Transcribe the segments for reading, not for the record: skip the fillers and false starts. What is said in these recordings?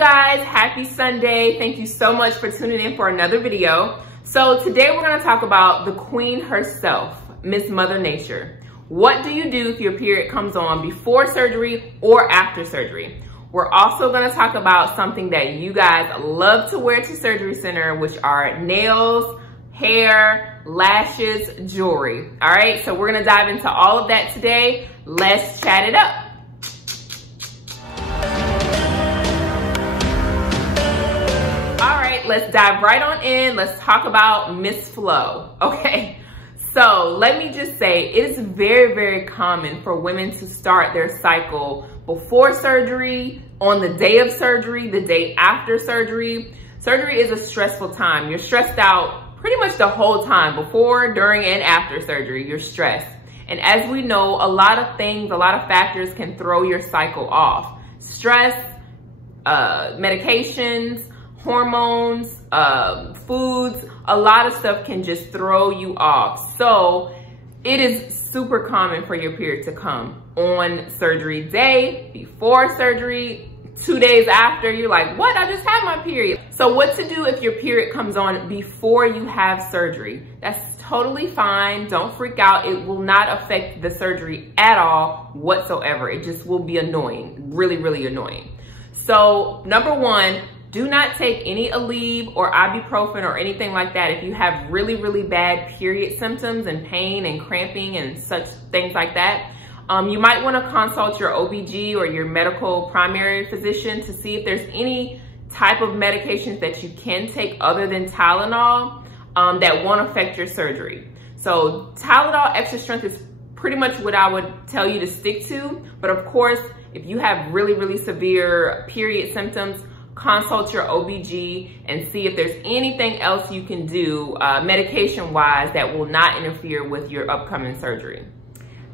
guys, happy Sunday. Thank you so much for tuning in for another video. So today we're gonna talk about the queen herself, Miss Mother Nature. What do you do if your period comes on before surgery or after surgery? We're also gonna talk about something that you guys love to wear to surgery center, which are nails, hair, lashes, jewelry. All right, so we're gonna dive into all of that today. Let's chat it up. Let's dive right on in. Let's talk about Miss Flo. Okay, so let me just say it is very, very common for women to start their cycle before surgery, on the day of surgery, the day after surgery. Surgery is a stressful time. You're stressed out pretty much the whole time, before, during, and after surgery. You're stressed. And as we know, a lot of things, a lot of factors can throw your cycle off. Stress, medications, hormones, foods, a lot of stuff can just throw you off. So it is super common for your period to come on surgery day, before surgery, 2 days after. You're like, what? I just had my period. So what to do if your period comes on before you have surgery? That's totally fine. Don't freak out. It will not affect the surgery at all whatsoever. It just will be annoying, really, really annoying. So number one, do not take any Aleve or ibuprofen or anything like that if you have really, really bad period symptoms and pain and cramping and such things like that. You might want to consult your OBG or your medical primary physician to see if there's any type of medications that you can take other than Tylenol that won't affect your surgery. So Tylenol Extra Strength is pretty much what I would tell you to stick to. But of course, if you have really, really severe period symptoms, consult your OBG and see if there's anything else you can do medication-wise that will not interfere with your upcoming surgery.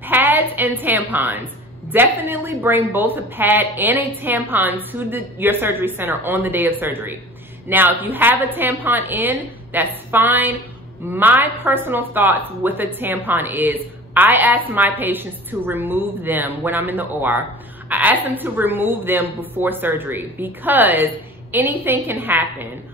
Pads and tampons. Definitely bring both a pad and a tampon to your surgery center on the day of surgery. Now, if you have a tampon in, that's fine. My personal thoughts with a tampon is I ask my patients to remove them when I'm in the OR. I ask them to remove them before surgery because anything can happen.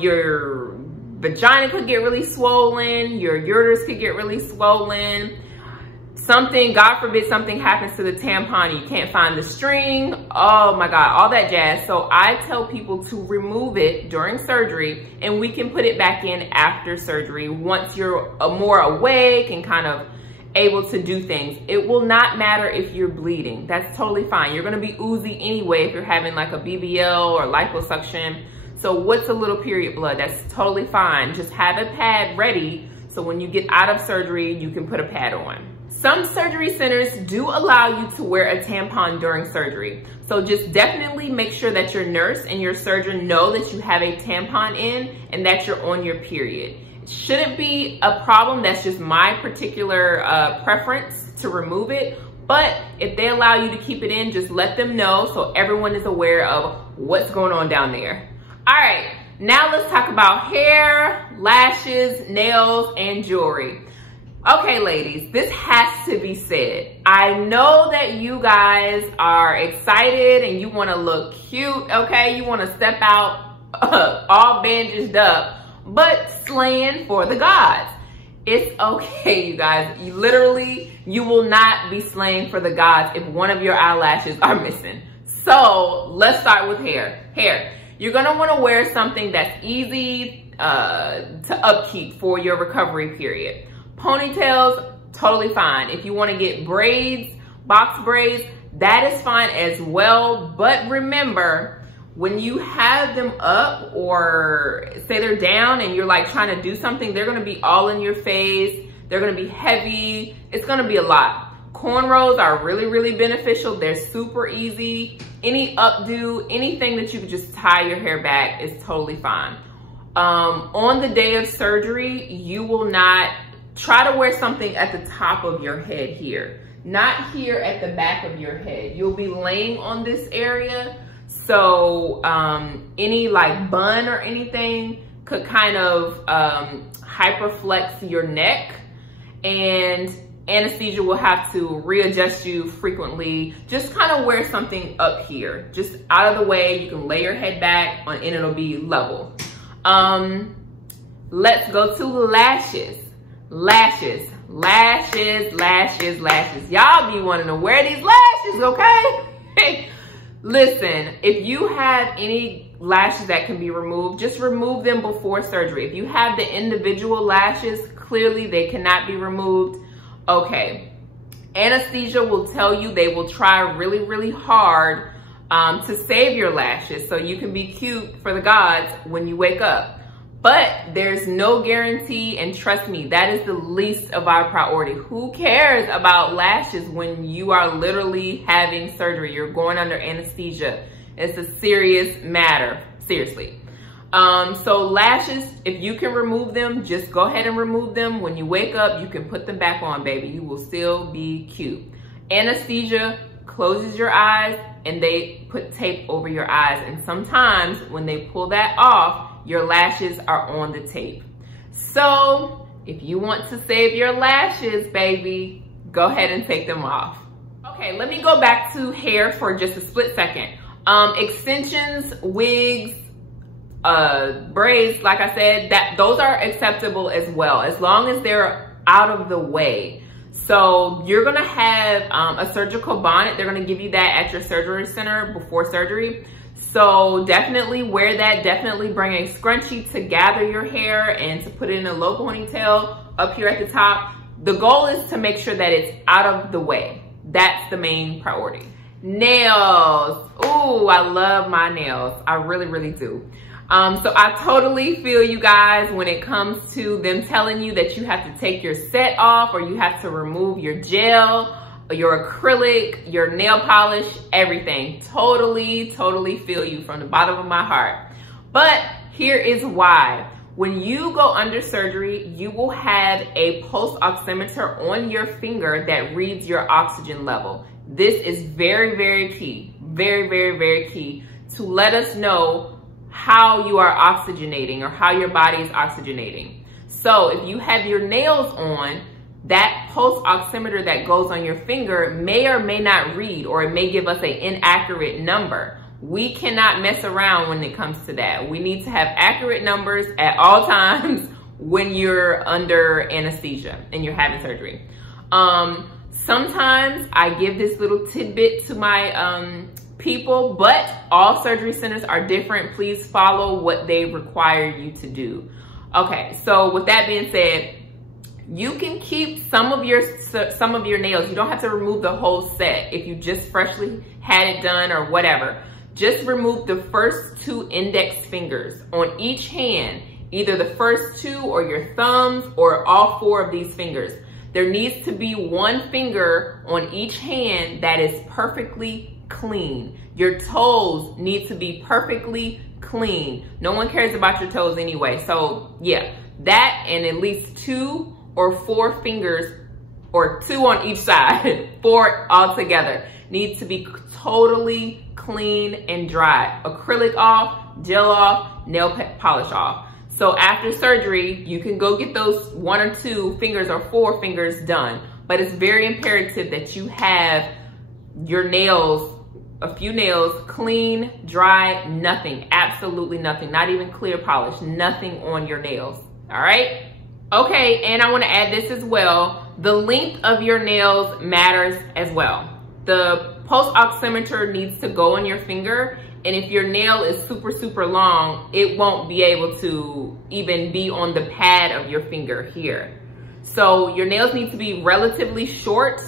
Your vagina could get really swollen, your uterus could get really swollen. Something, God forbid, something happens to the tampon, you can't find the string. Oh my God, all that jazz. So I tell people to remove it during surgery and we can put it back in after surgery once you're more awake and kind of able to do things. It will not matter if you're bleeding. That's totally fine. You're gonna be oozy anyway if you're having like a BBL or liposuction. So what's a little period blood? That's totally fine. Just have a pad ready so when you get out of surgery, you can put a pad on. Some surgery centers do allow you to wear a tampon during surgery. So just definitely make sure that your nurse and your surgeon know that you have a tampon in and that you're on your period. Shouldn't be a problem. That's just my particular preference to remove it. But if they allow you to keep it in, just let them know so everyone is aware of what's going on down there. All right, now let's talk about hair, lashes, nails, and jewelry. Okay, ladies, this has to be said. I know that you guys are excited and you want to look cute, okay? You want to step out all bandaged up, but slaying for the gods. It's okay, you guys. You will not be slaying for the gods if one of your eyelashes are missing. So let's start with hair. Hair. You're gonna wanna wear something that's easy to upkeep for your recovery period. Ponytails, totally fine. If you wanna get braids, box braids, that is fine as well. But remember, when you have them up or say they're down and you're like trying to do something, they're gonna be all in your face. They're gonna be heavy. It's gonna be a lot. Cornrows are really, really beneficial. They're super easy. Any updo, anything that you could just tie your hair back is totally fine. On the day of surgery, you will not try to wear something at the top of your head here. Not here at the back of your head. You'll be laying on this area. So any like bun or anything could kind of hyperflex your neck. And anesthesia will have to readjust you frequently. Just kind of wear something up here, just out of the way. You can lay your head back and it'll be level. Let's go to lashes. Lashes. Y'all be wanting to wear these lashes, okay? Listen, if you have any lashes that can be removed, just remove them before surgery. If you have the individual lashes, clearly they cannot be removed. Okay, anesthesia will tell you they will try really, really hard to save your lashes so you can be cute for the gods when you wake up. But there's no guarantee, and trust me, that is the least of our priority. Who cares about lashes when you are literally having surgery? You're going under anesthesia. It's a serious matter, seriously. So lashes, if you can remove them, just go ahead and remove them. When you wake up, you can put them back on, baby. You will still be cute. Anesthesia closes your eyes and they put tape over your eyes. And sometimes when they pull that off, your lashes are on the tape. So if you want to save your lashes, baby, go ahead and take them off. Okay, let me go back to hair for just a split second. Extensions, wigs, braids, like I said, those are acceptable as well, as long as they're out of the way. So you're gonna have a surgical bonnet. They're gonna give you that at your surgery center before surgery. So definitely wear that. Definitely bring a scrunchie to gather your hair and to put it in a low ponytail up here at the top. The goal is to make sure that it's out of the way. That's the main priority. Nails. Ooh, I love my nails. I really, really do. So I totally feel you guys when it comes to them telling you that you have to take your set off or you have to remove your gel, your acrylic, your nail polish, everything. Totally, totally feel you from the bottom of my heart. But here is why. When you go under surgery, you will have a pulse oximeter on your finger that reads your oxygen level. This is very, very key. Very, very, very key to let us know how you are oxygenating or how your body is oxygenating. So if you have your nails on, that pulse oximeter that goes on your finger may or may not read, or it may give us an inaccurate number. We cannot mess around when it comes to that. We need to have accurate numbers at all times when you're under anesthesia and you're having surgery. Sometimes I give this little tidbit to my people, but all surgery centers are different. Please follow what they require you to do. Okay, so with that being said, you can keep some of your nails. You don't have to remove the whole set if you just freshly had it done or whatever. Just remove the first 2 index fingers on each hand, either the first 2 or your thumbs or all 4 of these fingers. There needs to be 1 finger on each hand that is perfectly clean. Your toes need to be perfectly clean. No one cares about your toes anyway. So yeah, that and at least 2 or 4 fingers, or 2 on each side, 4 altogether, need to be totally clean and dry. Acrylic off, gel off, nail polish off. So after surgery, you can go get those 1 or 2 fingers or 4 fingers done. But it's very imperative that you have your nails, a few nails, clean, dry, nothing, absolutely nothing, not even clear polish, nothing on your nails, all right? Okay, and I wanna add this as well. The length of your nails matters as well. The pulse oximeter needs to go on your finger, and if your nail is super, super long, it won't be able to even be on the pad of your finger here. So your nails need to be relatively short.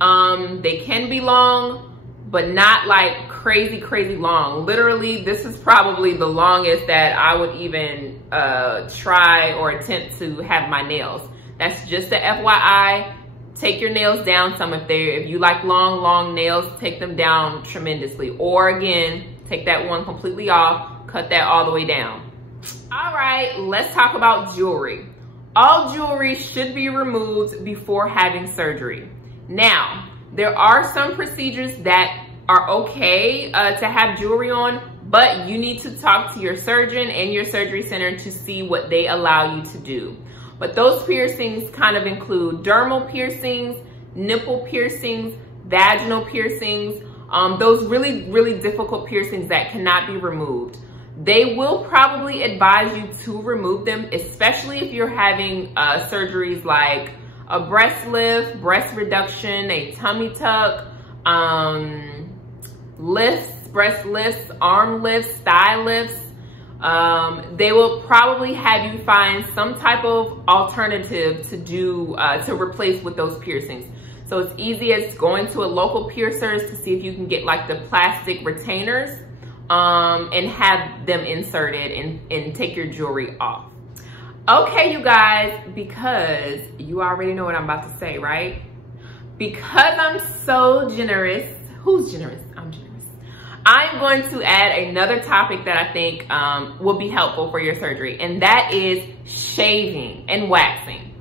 They can be long, but not like crazy, crazy long. Literally, this is probably the longest that I would even try or attempt to have my nails. That's just a FYI. Take your nails down some if you like long, long nails, take them down tremendously. Or again, take that one completely off, cut that all the way down. All right, let's talk about jewelry. All jewelry should be removed before having surgery. Now, there are some procedures that are okay to have jewelry on, but you need to talk to your surgeon and your surgery center to see what they allow you to do. But those piercings kind of include dermal piercings, nipple piercings, vaginal piercings, those really difficult piercings that cannot be removed. They will probably advise you to remove them, especially if you're having surgeries like a breast lift, breast reduction, a tummy tuck, lifts, breast lifts, arm lifts, thigh lifts. They will probably have you find some type of alternative to do to replace with those piercings. So it's easy as going to a local piercers to see if you can get like the plastic retainers and have them inserted and take your jewelry off. Okay, you guys, because you already know what I'm about to say, right? Because I'm so generous. Who's generous? I'm generous. I'm going to add another topic that I think will be helpful for your surgery, and that is shaving and waxing.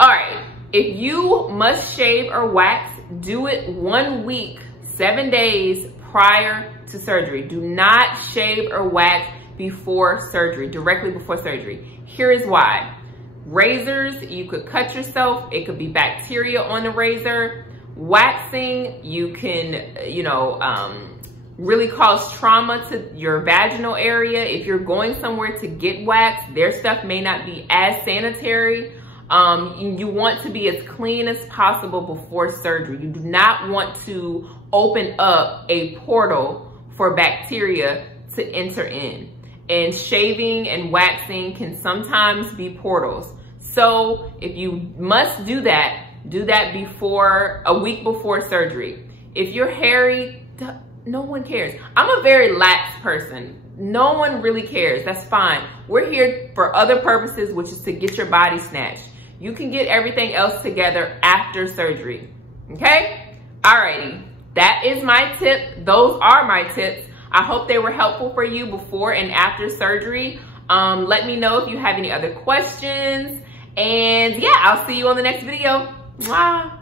All right, if you must shave or wax, do it 1 week, 7 days prior to surgery. Do not shave or wax before surgery, directly before surgery. Here is why. Razors, you could cut yourself. It could be bacteria on the razor. Waxing, you can, really cause trauma to your vaginal area. If you're going somewhere to get waxed, their stuff may not be as sanitary. You want to be as clean as possible before surgery. You do not want to open up a portal for bacteria to enter in. And shaving and waxing can sometimes be portals. So if you must do that before, a week before surgery. If you're hairy, no one cares. I'm a very lax person. No one really cares. That's fine. We're here for other purposes, which is to get your body snatched. You can get everything else together after surgery. Okay? Alrighty. That is my tip. Those are my tips. I hope they were helpful for you before and after surgery. Let me know if you have any other questions. And yeah, I'll see you on the next video. Mwah.